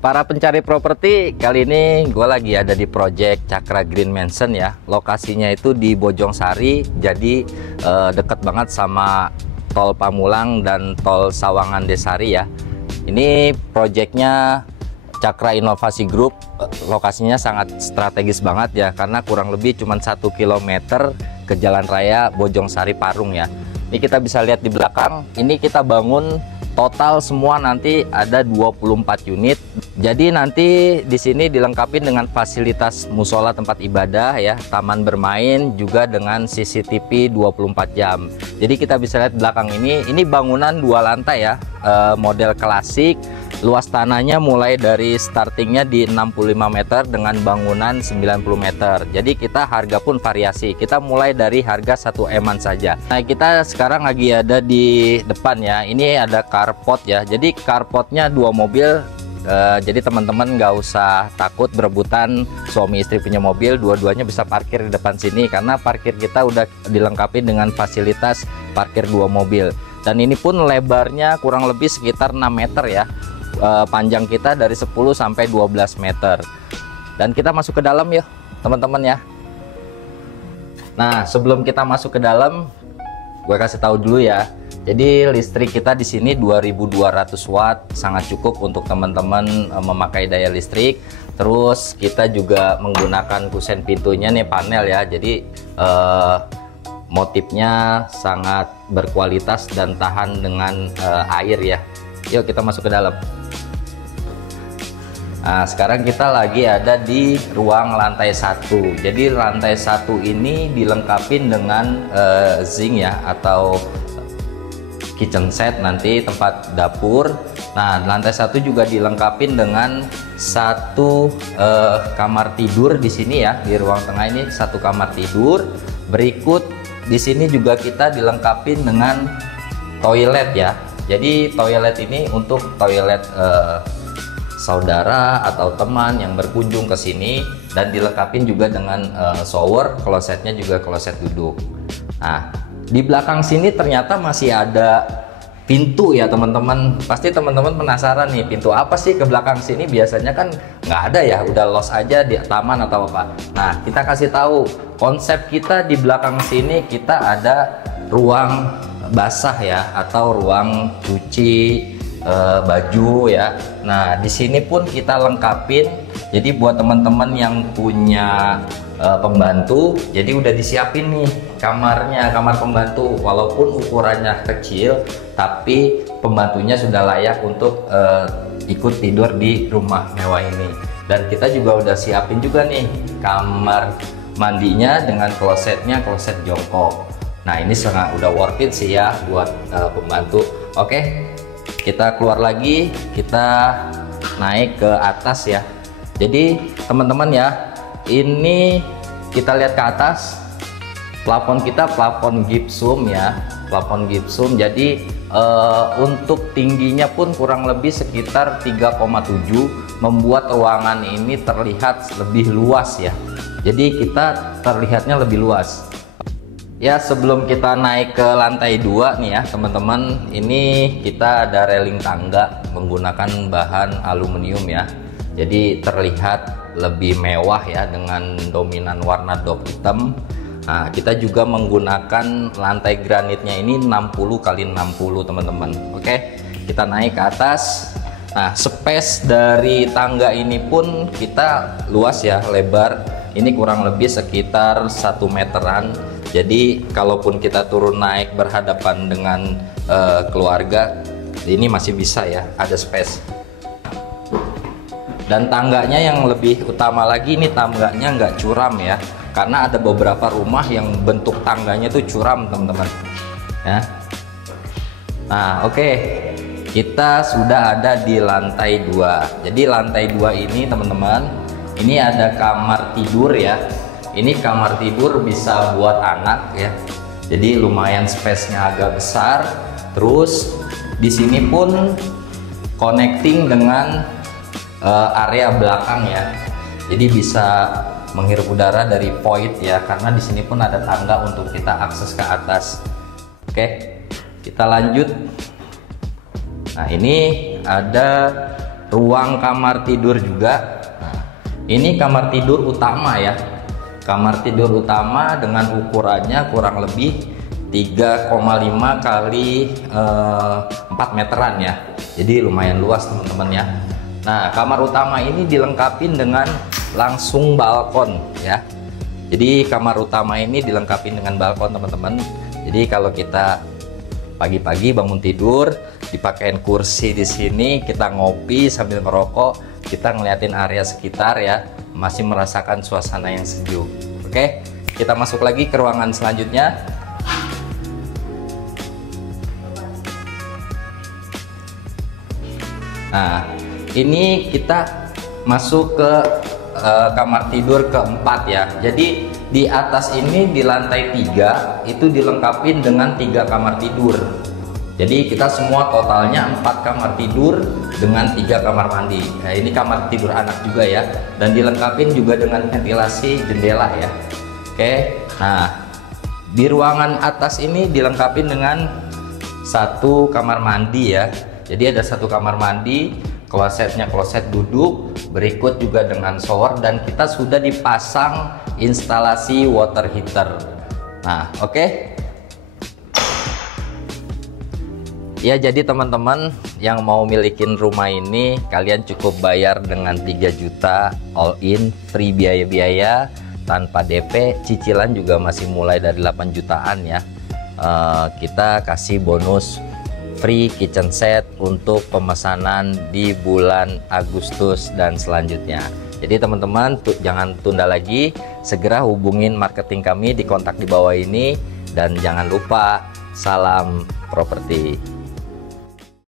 Para pencari properti, kali ini gue lagi ada di project Cakra Green Mansion ya. Lokasinya itu di Bojongsari, jadi deket banget sama tol Pamulang dan tol Sawangan Desari ya. Ini projectnya Cakra Inovasi Group, lokasinya sangat strategis banget ya, karena kurang lebih cuma 1 km ke jalan raya Bojongsari Parung ya. Ini kita bisa lihat di belakang, ini kita bangun total semua nanti ada 24 unit. Jadi nanti di sini dilengkapi dengan fasilitas musola tempat ibadah ya, taman bermain juga dengan CCTV 24 jam. Jadi kita bisa lihat belakang ini bangunan 2 lantai ya, model klasik. Luas tanahnya mulai dari startingnya di 65 meter dengan bangunan 90 meter. Jadi kita harga pun variasi. Kita mulai dari harga 1 M-an saja. Nah, kita sekarang lagi ada di depan ya. Ini ada carport ya. Jadi carportnya 2 mobil. Jadi teman-teman nggak usah takut berebutan suami istri punya mobil. Dua-duanya bisa parkir di depan sini karena parkir kita udah dilengkapi dengan fasilitas parkir 2 mobil. Dan ini pun lebarnya kurang lebih sekitar 6 meter ya. Panjang kita dari 10 sampai 12 meter. Dan kita masuk ke dalam yuk teman-teman ya. Nah, sebelum kita masuk ke dalam, gue kasih tahu dulu ya. Jadi listrik kita di sini 2200 watt, sangat cukup untuk teman-teman memakai daya listrik. Terus kita juga menggunakan kusen pintunya nih panel ya. Jadi motifnya sangat berkualitas dan tahan dengan air ya. Yuk kita masuk ke dalam. Nah, sekarang kita lagi ada di ruang lantai 1. Jadi lantai 1 ini dilengkapi dengan zinc ya, atau kitchen set, nanti tempat dapur. Nah, lantai 1 juga dilengkapi dengan 1 kamar tidur di sini ya. Di ruang tengah ini 1 kamar tidur. Berikut di sini juga kita dilengkapi dengan toilet ya. Jadi toilet ini untuk toilet saudara atau teman yang berkunjung ke sini, dan dilengkapi juga dengan shower, klosetnya juga kloset duduk. Nah, di belakang sini ternyata masih ada pintu ya teman-teman. Pasti teman-teman penasaran nih, pintu apa sih ke belakang sini? Biasanya kan nggak ada ya, udah los aja di taman atau apa. Nah, kita kasih tahu konsep kita di belakang sini, kita ada ruang basah ya, atau ruang cuci baju ya. Nah, di sini pun kita lengkapin. Jadi buat teman-teman yang punya pembantu, jadi udah disiapin nih kamarnya, kamar pembantu. Walaupun ukurannya kecil, tapi pembantunya sudah layak untuk ikut tidur di rumah mewah ini. Dan kita juga udah siapin juga nih kamar mandinya dengan klosetnya, kloset jongkok. Nah, ini sangat udah worth it sih ya buat pembantu. Oke, kita keluar lagi, kita naik ke atas ya. Jadi teman-teman ya, ini kita lihat ke atas, plafon kita plafon gipsum ya, plafon gipsum. Jadi untuk tingginya pun kurang lebih sekitar 3,7, membuat ruangan ini terlihat lebih luas ya. Jadi kita terlihatnya lebih luas. Ya, sebelum kita naik ke lantai 2 nih ya teman-teman, ini kita ada railing tangga menggunakan bahan aluminium ya. Jadi terlihat lebih mewah ya dengan dominan warna dop hitam. Nah, kita juga menggunakan lantai granitnya ini 60 x 60 teman-teman. Oke, kita naik ke atas. Nah, space dari tangga ini pun kita luas ya, lebar. Ini kurang lebih sekitar 1 meteran. Jadi kalaupun kita turun naik berhadapan dengan keluarga, ini masih bisa ya, ada space. Dan tangganya yang lebih utama lagi, ini tangganya nggak curam ya, karena ada beberapa rumah yang bentuk tangganya itu curam teman-teman ya. Nah, oke, kita sudah ada di lantai 2. Jadi lantai 2 ini teman-teman, ini ada kamar tidur ya. Ini kamar tidur bisa buat anak ya. Jadi lumayan space-nya agak besar. Terus di sini pun connecting dengan area belakang ya. Jadi bisa menghirup udara dari void ya, karena di sini pun ada tangga untuk kita akses ke atas. Oke, kita lanjut. Nah, ini ada ruang kamar tidur juga. Nah, ini kamar tidur utama ya. Kamar tidur utama dengan ukurannya kurang lebih 3,5 kali 4 meteran ya. Jadi lumayan luas teman-teman ya. Nah, kamar utama ini dilengkapi dengan langsung balkon ya. Jadi kamar utama ini dilengkapi dengan balkon teman-teman. Jadi kalau kita pagi-pagi bangun tidur, dipakein kursi di sini, kita ngopi sambil ngerokok, kita ngeliatin area sekitar ya, masih merasakan suasana yang sejuk. Oke, kita masuk lagi ke ruangan selanjutnya. Nah, ini kita masuk ke kamar tidur keempat ya. Jadi di atas ini di lantai 3 itu dilengkapi dengan 3 kamar tidur. Jadi kita semua totalnya 4 kamar tidur dengan 3 kamar mandi. Nah, ini kamar tidur anak juga ya, dan dilengkapi juga dengan ventilasi jendela ya. Oke, nah di ruangan atas ini dilengkapi dengan 1 kamar mandi ya. Jadi ada 1 kamar mandi, klosetnya kloset duduk, berikut juga dengan shower, dan kita sudah dipasang instalasi water heater. Nah, oke. Ya, jadi teman-teman yang mau milikin rumah ini, kalian cukup bayar dengan 3 juta all in, free biaya-biaya, tanpa DP, cicilan juga masih mulai dari 8 jutaan ya. Kita kasih bonus free kitchen set untuk pemesanan di bulan Agustus dan selanjutnya. Jadi teman-teman jangan tunda lagi, segera hubungin marketing kami di kontak di bawah ini, dan jangan lupa salam properti.